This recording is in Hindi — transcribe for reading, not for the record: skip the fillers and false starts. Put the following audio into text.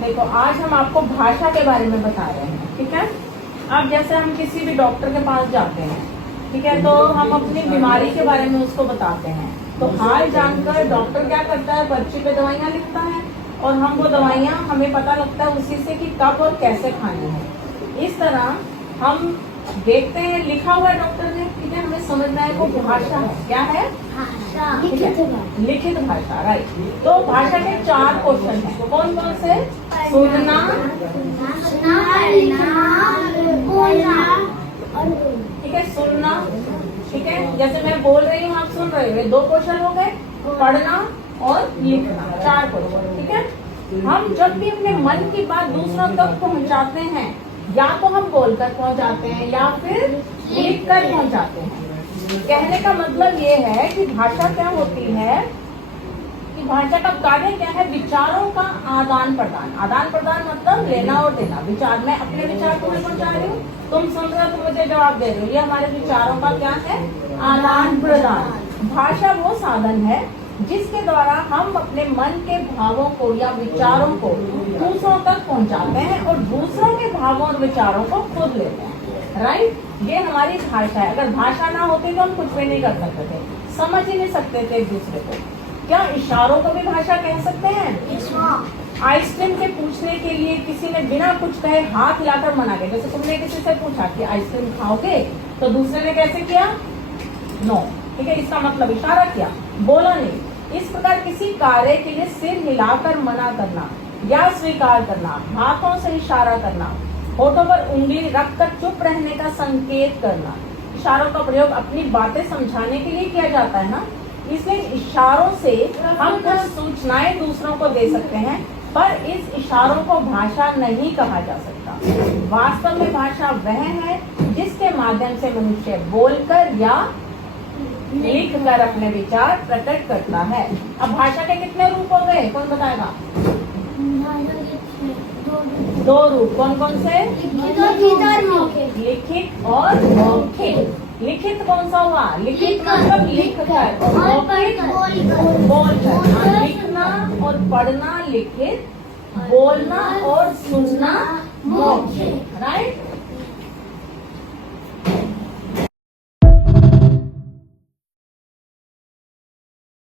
देखो आज हम आपको भाषा के बारे में बता रहे हैं, ठीक है। अब जैसे हम किसी भी डॉक्टर के पास जाते हैं, ठीक है, तो हम अपनी बीमारी के बारे में उसको बताते हैं। तो हाल जानकर डॉक्टर क्या करता है, पर्ची पे दवाइयाँ लिखता है और हम वो दवाइयाँ हमें पता लगता है उसी से कि कब और कैसे खानी है। इस तरह हम देखते हैं लिखा हुआ है डॉक्टर ने, ठीक है, हमें समझना है वो भाषा है, क्या है, लिखित भाषा, राइट। तो भाषा के 4 क्वेश्चन हैं, कौन कौन से, सुनना, ठीक है, सुनना, ठीक है, जैसे मैं बोल रही हूँ आप सुन रहे हो, 2 क्वेश्चन हो गए, पढ़ना और लिखना, 4 क्वेश्चन, ठीक है। हम जब भी अपने मन की बात दूसरों तक पहुँचाते हैं, या तो हम बोलकर पहुँचाते हैं या फिर लिखकर पहुँचाते हैं। कहने का मतलब ये है कि भाषा क्या होती है, कि भाषा का कार्य क्या है, विचारों का आदान प्रदान। आदान प्रदान मतलब लेना और देना। विचार, मैं अपने विचार तुम्हें पहुंचा रही हूँ, तुम सुन रहे हो, तुम मुझे जवाब दे रहे हो, ये हमारे विचारों का क्या है, आदान प्रदान। भाषा वो साधन है जिसके द्वारा हम अपने मन के भावों को या विचारों को दूसरों तक पहुंचाते हैं और दूसरों के भावों और विचारों को खुद लेते हैं, राइट। ये हमारी भाषा है। अगर भाषा ना होती तो हम कुछ भी नहीं कर सकते थे, समझ ही नहीं सकते थे एक दूसरे को। क्या इशारों को भी भाषा कह सकते हैं? आइसक्रीम के पूछने के लिए किसी ने बिना कुछ कहे हाथ हिलाकर मना किया, जैसे तुमने किसी से पूछा कि आइसक्रीम खाओगे, तो दूसरे ने कैसे किया, नो, ठीक है, इसका मतलब इशारा किया, बोला नहीं। इस प्रकार किसी कार्य के लिए सिर हिलाकर मना करना या स्वीकार करना, हाथों से इशारा करना, होठों पर उंगली रखकर चुप रहने का संकेत करना। इशारों का प्रयोग अपनी बातें समझाने के लिए किया जाता है ना, इसलिए इशारों से हम कुछ सूचनाएं दूसरों को दे सकते हैं, पर इस इशारों को भाषा नहीं कहा जा सकता। वास्तव में भाषा वह है जिसके माध्यम से मनुष्य बोलकर या लिखकर अपने विचार प्रकट करता है। अब भाषा के कितने रूप हो गए, कौन बताएगा? 2 रूप, कौन कौन से? लिखित और मौखिक। लिखित कौन सा हुआ? लिखित मतलब लिखकर, और मौखिक बोलकर। लिखना और पढ़ना लिखित, बोलना और सुनना मौखिक, राइट।